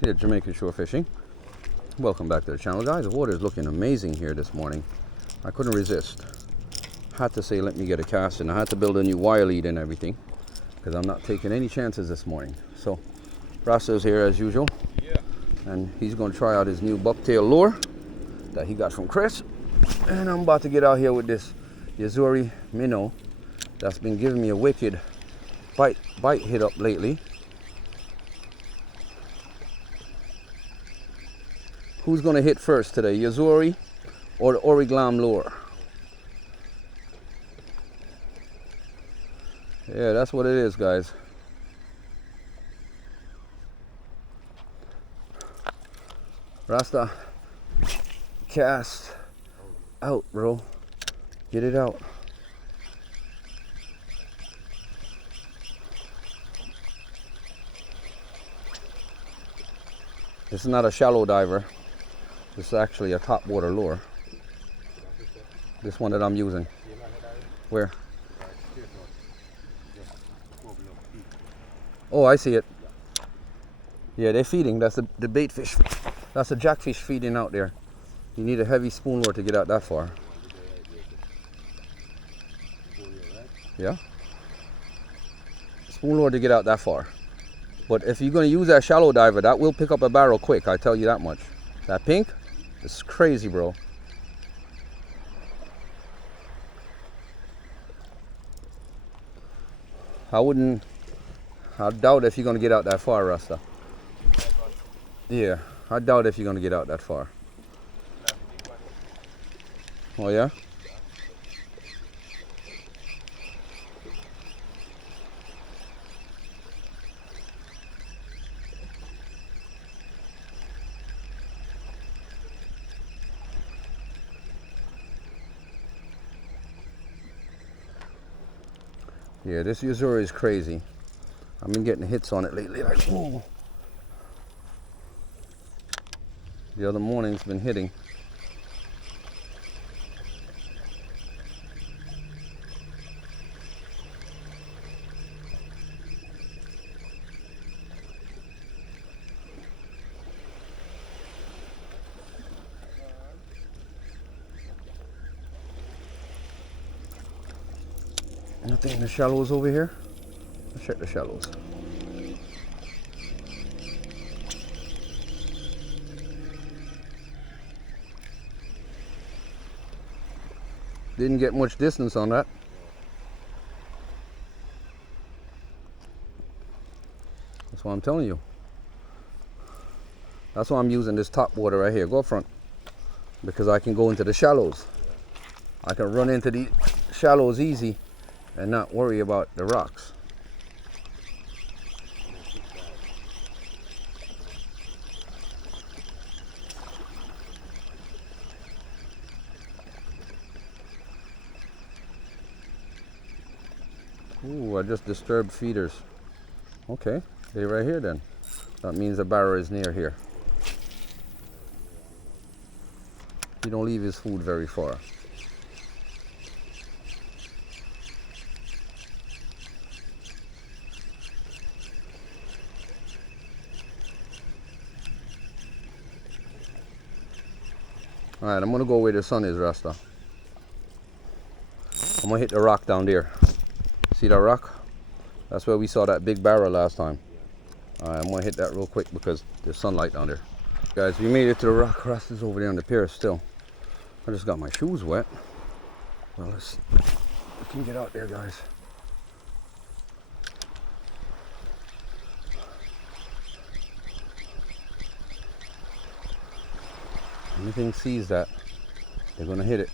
here at Jamaican Shore Fishing. Welcome back to the channel, guys. The water is looking amazing here this morning. I couldn't resist. Had to say, let me get a cast in. I had to build a new wire lead and everything because I'm not taking any chances this morning. So Rasta is here as usual, and he's going to try out his new bucktail lure that he got from Chris. And I'm about to get out here with this Yazuri minnow that's been giving me a wicked bite hit up lately. Who's going to hit first today, Yazuri or the Origlam lure? Yeah, that's what it is, guys. Rasta, cast out, bro. Get it out. This is not a shallow diver. This is actually a top water lure. This one that I'm using. Where? Oh, I see it. Yeah, they're feeding. That's the bait fish. That's a jackfish feeding out there. You need a heavy spoon lure to get out that far. Yeah. Spoon lure to get out that far. But if you're going to use that shallow diver, that will pick up a barrel quick. I tell you that much. That pink, it's crazy, bro. I doubt if you're going to get out that far, Rasta. Yeah, I doubt if you're going to get out that far. Oh, yeah? Yeah, this Yazuri is crazy. I've been getting hits on it lately. Like, whoa. The other morning's been hitting. Nothing in the shallows over here. Let's check the shallows. Didn't get much distance on that. That's what I'm telling you. That's why I'm using this top water right here. Go up front. Because I can go into the shallows. I can run into the shallows easy and not worry about the rocks. Ooh, I just disturbed feeders. Okay, they're right here then. That means the barra is near here. He don't leave his food very far. Alright, I'm gonna go where the sun is, Rasta. I'm gonna hit the rock down there. See that rock? That's where we saw that big barrel last time. Alright, I'm gonna hit that real quick because there's sunlight down there. Guys, we made it to the rock. Rasta's over there on the pier still. I just got my shoes wet. Well, we can get out there, guys. Anything sees that, they're gonna hit it.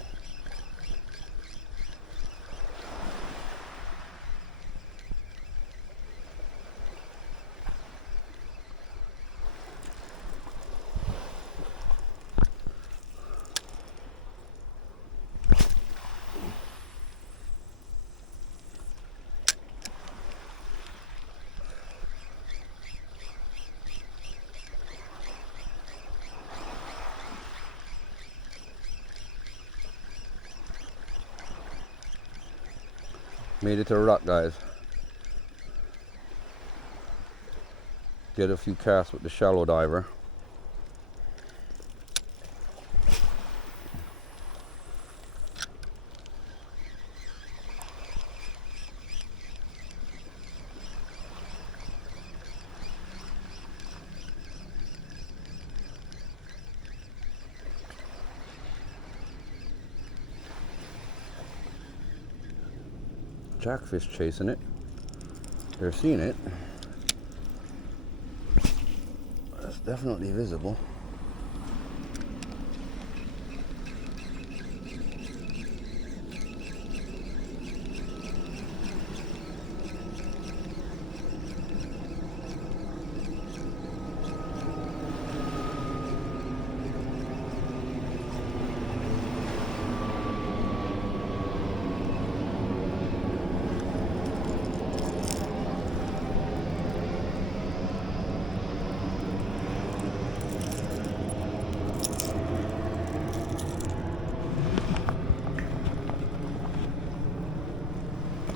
Made it to the rock, guys. Get a few casts with the shallow diver. Jackfish chasing it. They're seeing it. It's definitely visible.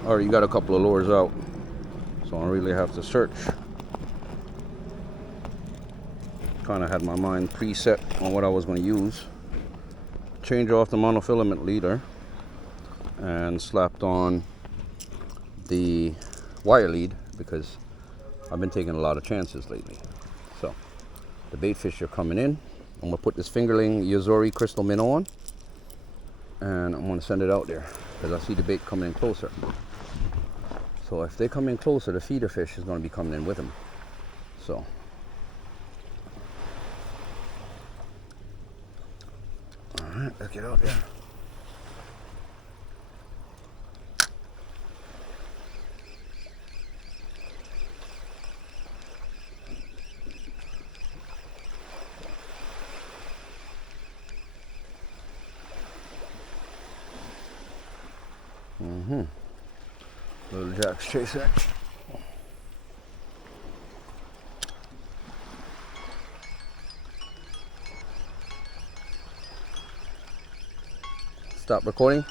Already got a couple of lures out, so I don't really have to search. Kind of had my mind preset on what I was going to use. Change off the monofilament leader and slapped on the wire lead because I've been taking a lot of chances lately. So the bait fish are coming in. I'm going to put this fingerling Yazori crystal minnow on, and I'm going to send it out there because I see the bait coming in closer. So if they come in closer, the feeder fish is going to be coming in with them. So all right, let's get out there. Little Jack's chasing it. Stop recording.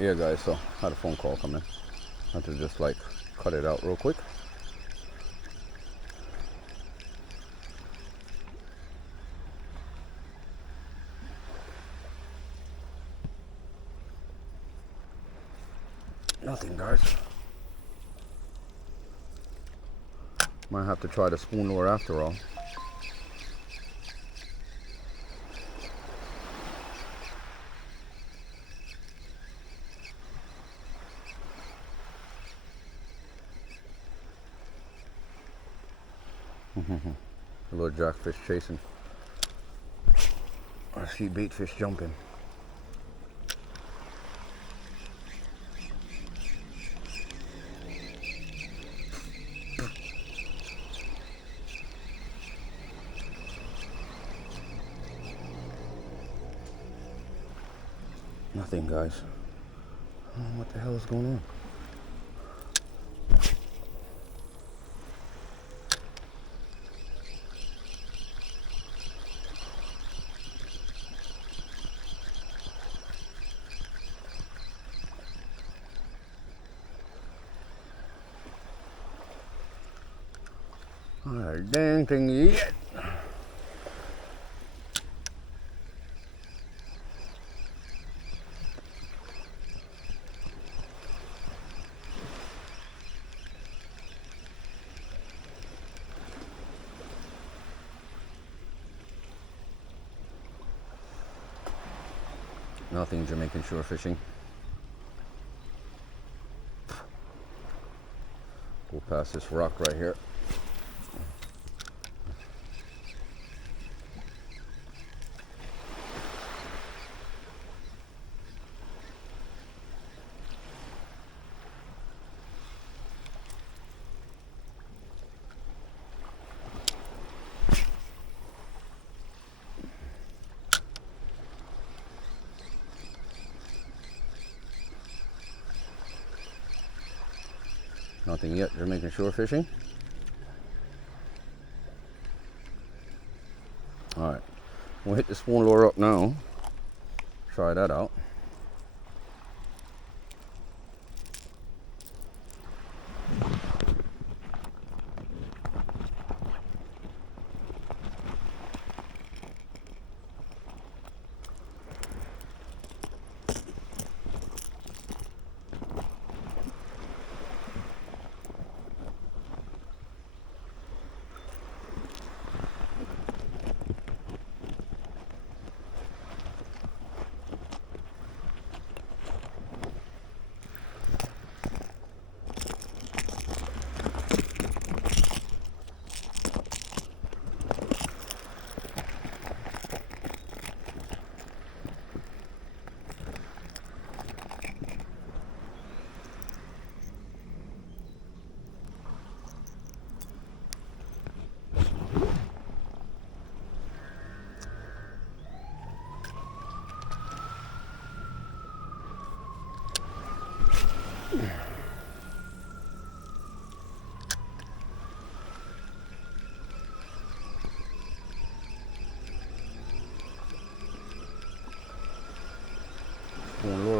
Yeah guys, so I had a phone call come in. I had to just like cut it out real quick. Nothing, guys. Might have to try the spoon lure after all. A little jackfish chasing. I see bait fish jumping. Nothing, guys. Oh, what the hell is going on? Not a dang thing yet. Nothing Jamaican shore fishing. Go past this rock right here. Nothing yet Jamaican shore fishing. Alright, we'll hit the spoon lure up now. Try that out.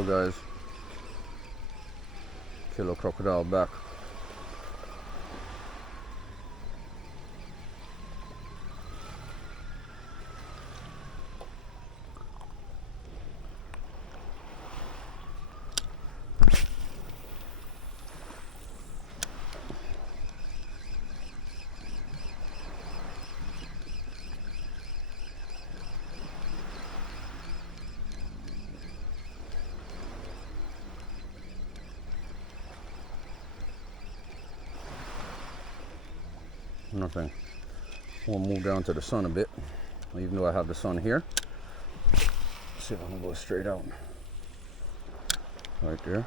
guys. Killer crocodile back. Nothing. We'll move down to the sun a bit, even though I have the sun here. Let's see if I can go straight out. Right there.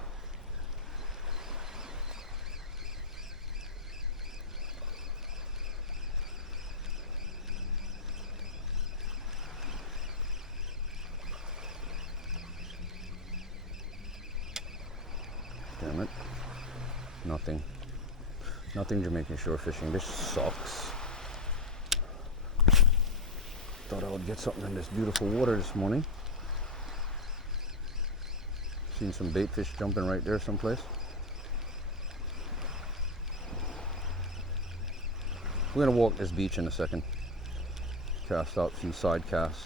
Damn it. Nothing. Nothing Jamaican shore fishing. This sucks. Thought I would get something in this beautiful water this morning. Seen some bait fish jumping right there someplace. We're gonna walk this beach in a second. Cast out a few side casts.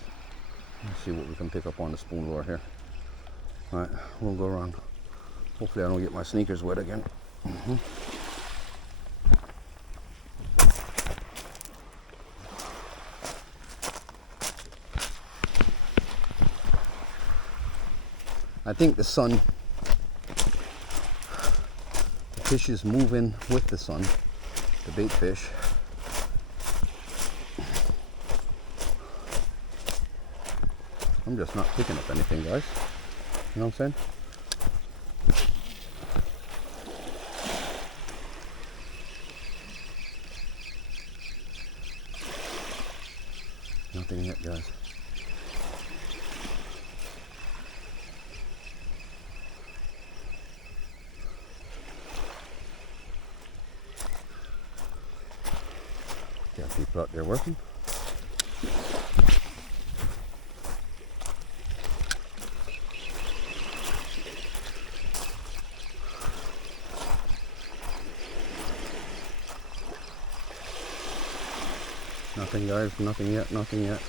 Let's see what we can pick up on the spoon lure here. Alright, we'll go around. Hopefully I don't get my sneakers wet again. I think the sun, the fish is moving with the sun, the bait fish. I'm just not picking up anything, guys. You know what I'm saying? Nothing yet, guys. Got people out there working. Nothing, guys. Nothing yet. Nothing yet.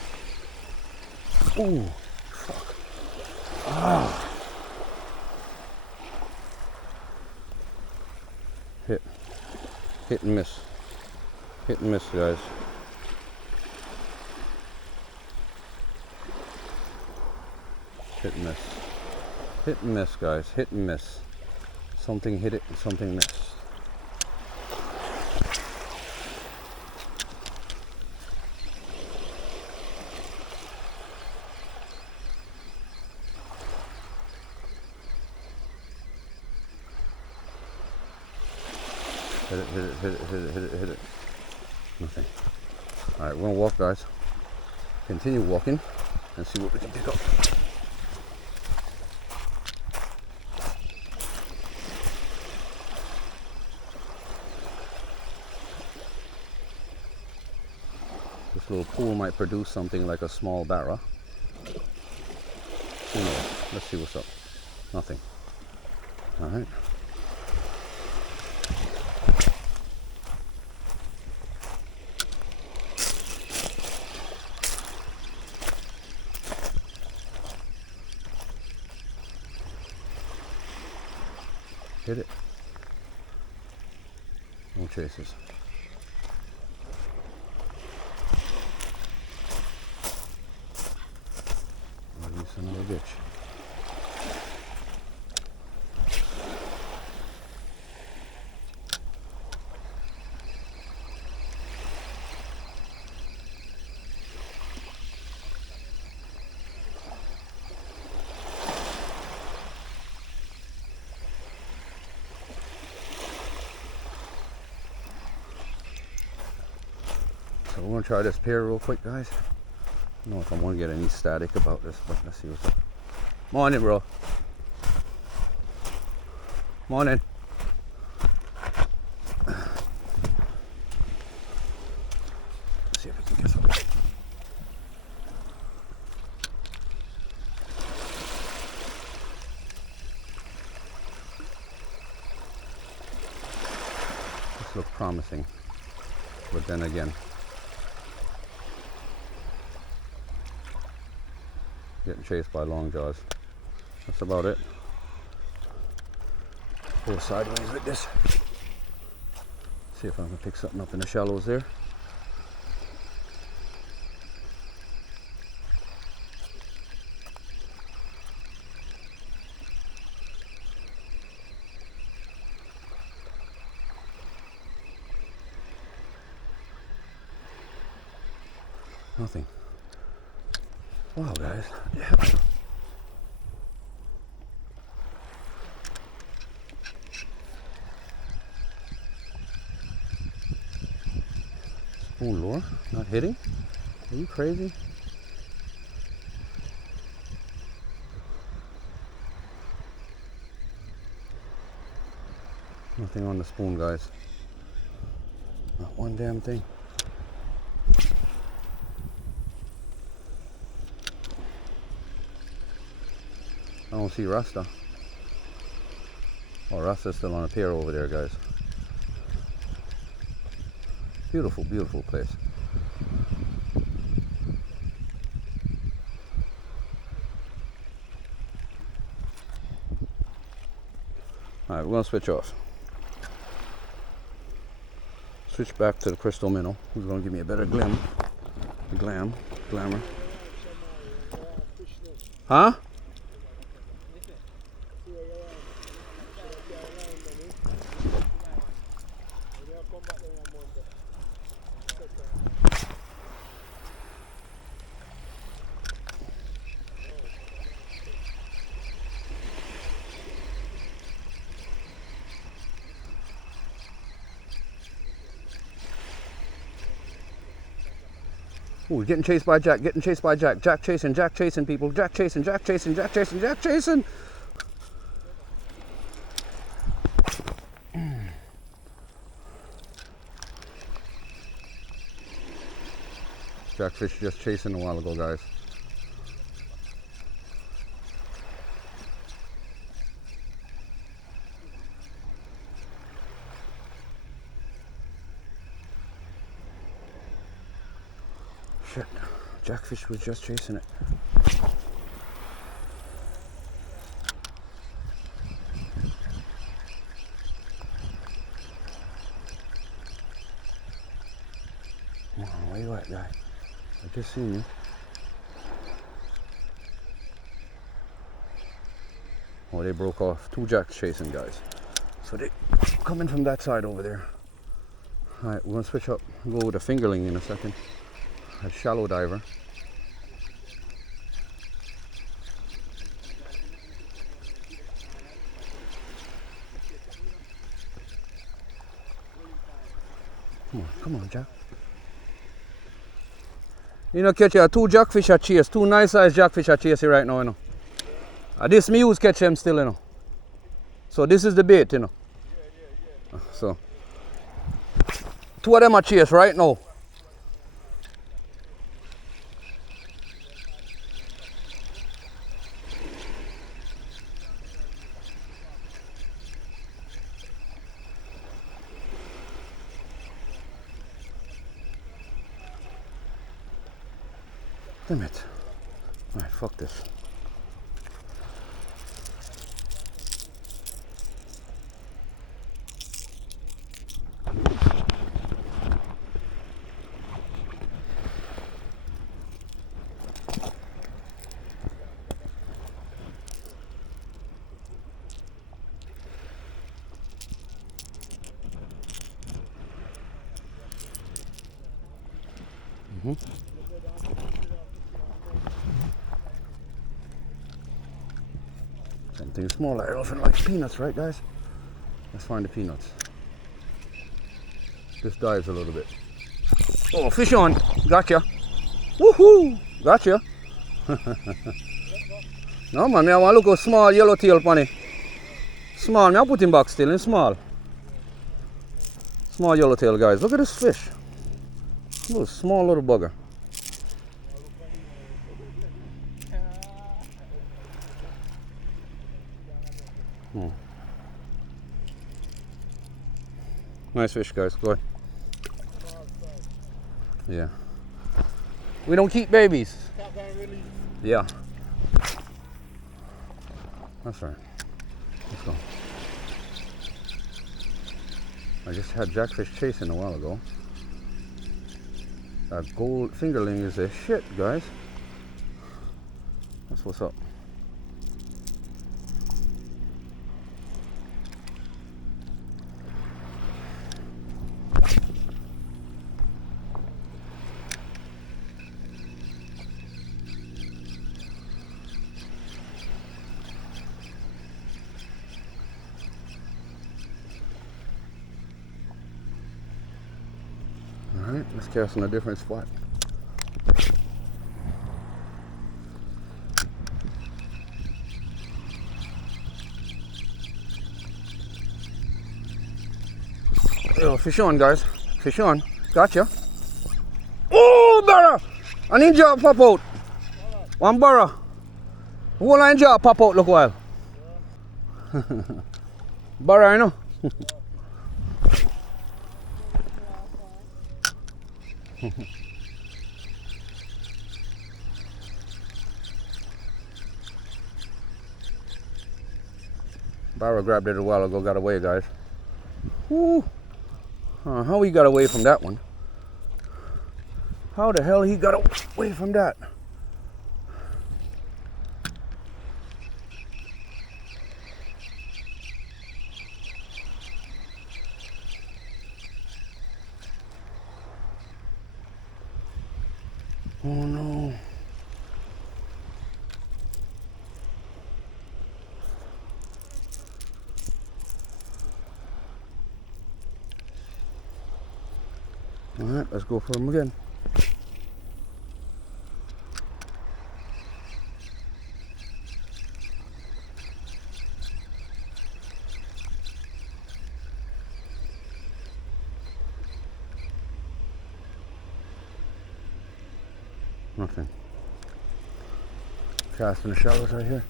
Ooh, fuck. Ah. Hit and miss. Hit and miss, guys. Hit and miss. Hit and miss, guys. Hit and miss. Something hit it and something missed. Hit it, hit it, hit it, hit it, hit it, hit it. Nothing. Alright, we're gonna walk, guys. Continue walking and see what we can pick up. This little pool might produce something like a small barra. Who knows? Let's see what's up. Nothing. Alright. Hit it. No chases. Oh, you son of a bitch. So we're gonna try this pair real quick, guys. I don't know if I want to get any static about this, but let's see what's up. Morning, bro. Morning. Let's see if we can get something. look promising, but then again, getting chased by long jaws. That's about it. Go sideways with this. See if I can pick something up in the shallows there. Nothing. Wow, guys. Yeah. Spoon lure, not hitting? Are you crazy? Nothing on the spoon, guys. Not one damn thing. I don't see Rasta. Oh, Rasta's still on a pier over there, guys. Beautiful, beautiful place. Alright, we're gonna switch off. Switch back to the crystal minnow, who's gonna give me a better glamour. Huh? Ooh, getting chased by Jack, getting chased by Jack. Jack chasing people. Jack chasing. Jack chasing. Jackfish just chasing a while ago, guys. Shit, Jackfish was just chasing it. Come on, where you at, guy? I just seen you. Oh, they broke off. Two jacks chasing, guys. So they coming from that side over there. Alright, we're gonna switch up. Go with a fingerling in a second. A shallow diver. Come on, Jack. You know, catch you two jackfish at chase, two nice sized jackfish at chase right now, you know. This me use catch them still, you know. So this is the bait, you know. So two of them are chase right now. Damn it. Alright, fuck this. Something smaller. Elephant likes peanuts, right, guys? Let's find the peanuts. Just dives a little bit. Oh, fish on! Gotcha! Woohoo! Gotcha! No man, I want to look at small yellowtail pony. Small, me I put him back still in small. Small yellowtail, guys. Look at this fish. Look, small little bugger. Nice fish, guys. Go ahead. Yeah. We don't keep babies. Yeah. That's right. Let's go. I just had jackfish chasing a while ago. That gold fingerling is a shit, guys. That's what's up. Alright, let's cast on a different spot. Yo, fish on, guys. Fish on. Gotcha. Oh, barra! I need you to pop out. One barra. Whole line jaw pop out, look while. Barra, you know? Barra grabbed it a while ago, got away, guys. Woo. How he got away from that one? How the hell he got away from that? Oh no. Alright, let's go for him again. Nothing. Cast in the shallows right here.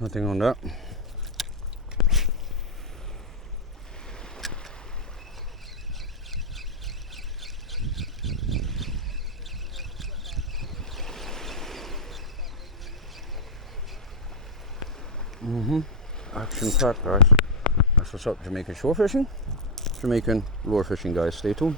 Nothing on that. Action packed, guys. That's what's up. Jamaican shore fishing, Jamaican lure fishing, guys. Stay tuned.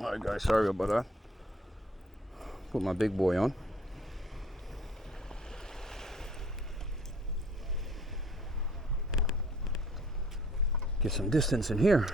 Alright guys, sorry about that. Put my big boy on. Get some distance in here.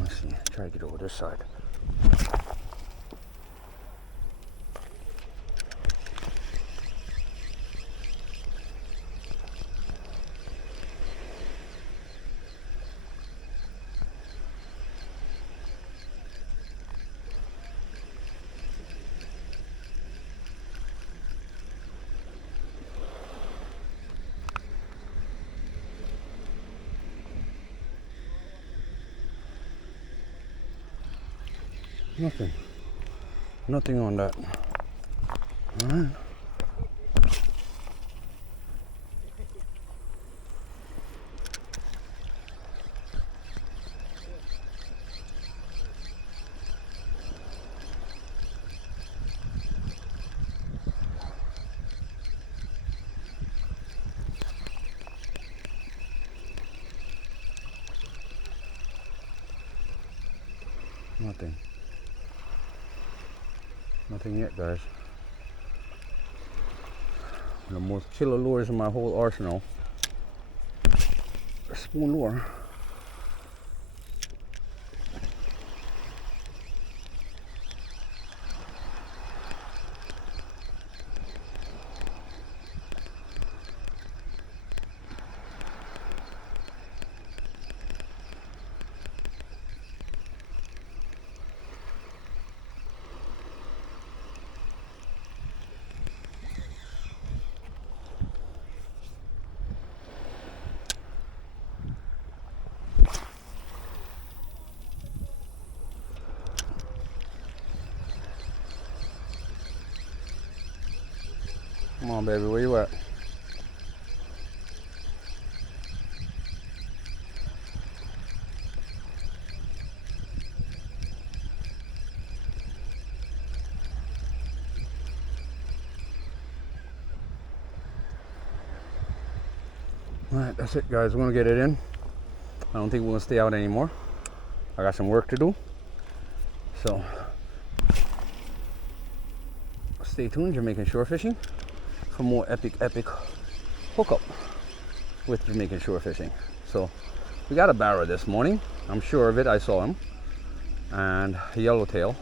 Let's see, try to get over this side. Nothing. Nothing on that. Alright. Nothing. Nothing yet, guys. The most killer lures in my whole arsenal. A spoon lure. Come on, baby, where you at? Alright, that's it, guys. We're gonna get it in. I don't think we're gonna stay out anymore. I got some work to do. So stay tuned, Jamaican shore fishing, for more epic hookup with Jamaican shore fishing. So we got a barra this morning. I'm sure of it. I saw him, and a yellowtail.